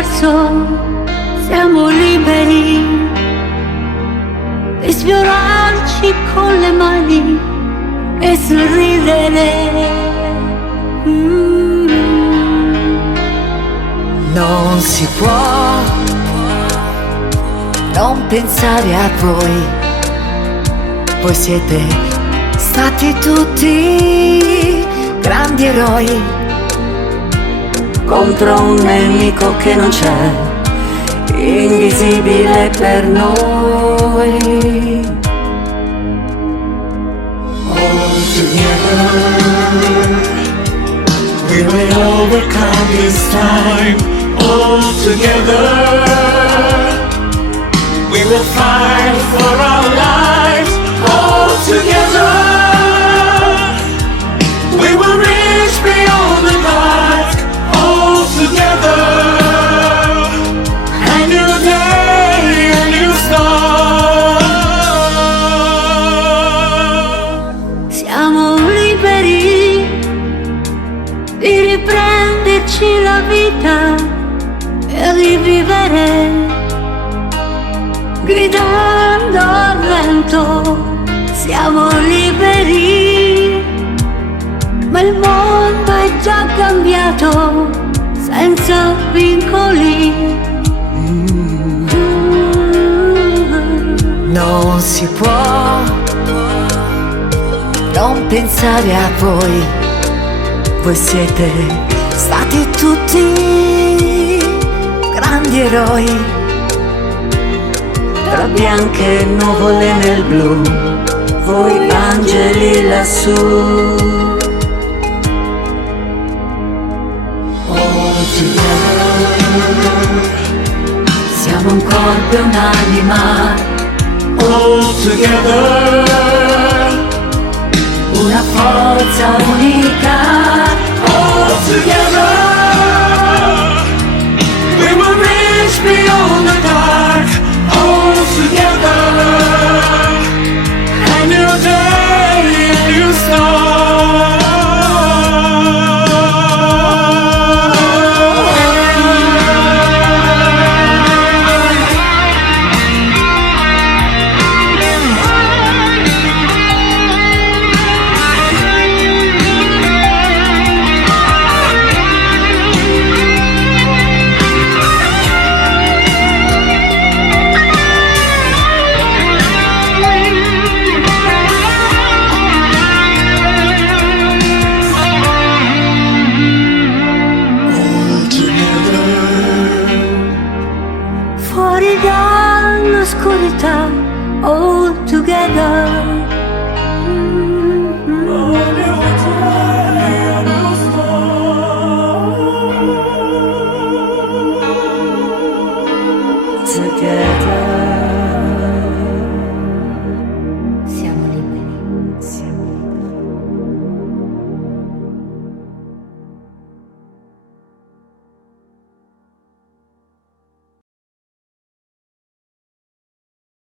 l'universo, siamo liberi di sfiorarci con le mani e sorridere. Non si può non pensare a voi. Voi siete stati tutti grandi eroi contro un nemico che non c'è, invisibile per noi. All together we will overcome this time. All together we will fight for our lives. All together we will reach beyond the dark. All together, a new day, a new start. Siamo liberi di riprenderci la vita e di vivere, gridando al vento. Siamo liberi, ma il mondo è già cambiato, senza vincoli. Non si può non pensare a voi. Voi siete stati tutti grandi eroi tra bianche nuvole nel blu, voi angeli lassù. All together, Siamo un corpo e un'anima, all together, una forza unica.